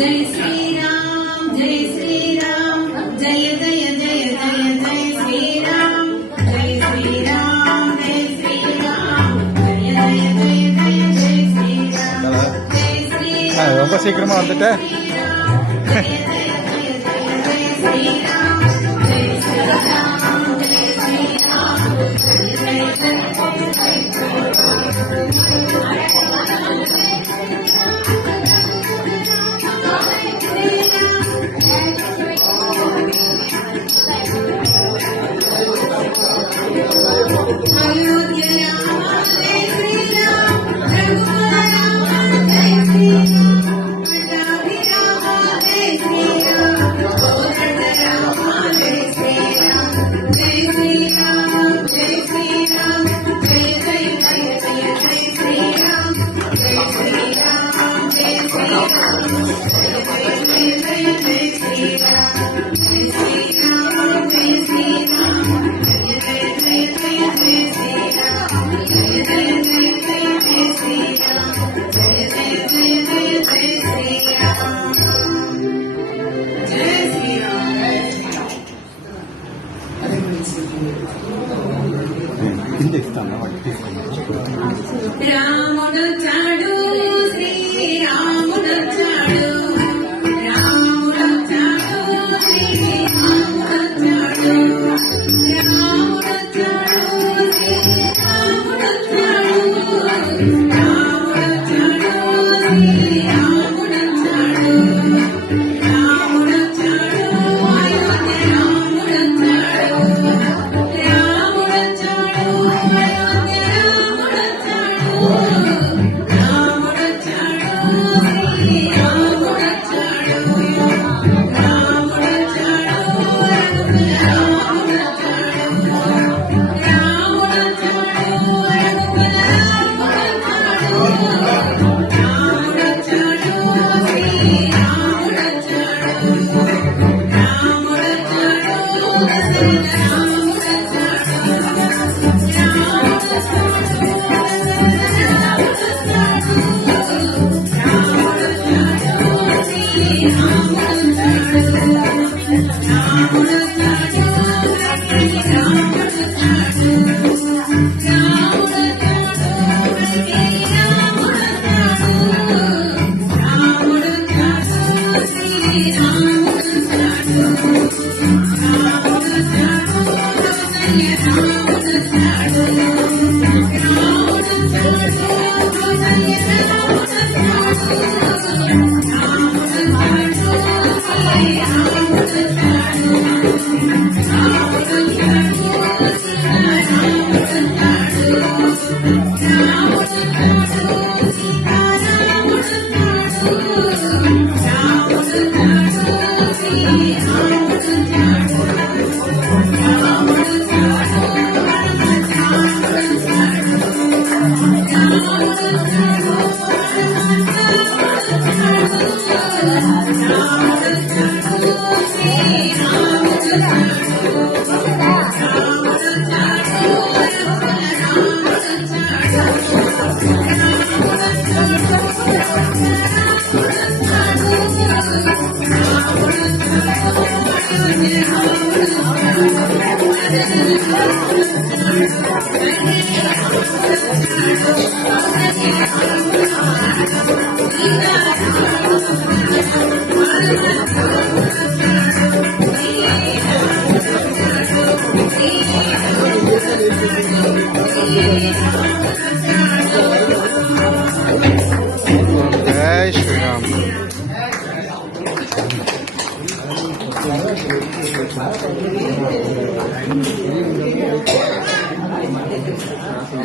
जय श्रीराम जय श्रीराम जय जय जय जय जय श्रीराम जय श्रीराम जय श्रीराम जय जय जय जय जय श्रीराम जय श्रीराम ரொம்ப சீக்கிரமா வந்துட்டேன் రాముడు చాడు శ్రీరాముడు చాడు రాముడు చాడు శ్రీరాముడు చాడు రాముడు చాడు శ్రీరాముడు చాడు రాముడు చాడు శ్రీరాముడు చాడు రాముడు చాడు అయోధ్య రాముడు చాడు రాముడు చాడు అయోధ్య రాముడు చాడు రాముడు చాడు శ్రీరాముడు చాడు రాముడు చాడు రాముడు చాడు రాముడు చాడు जय श्री राम।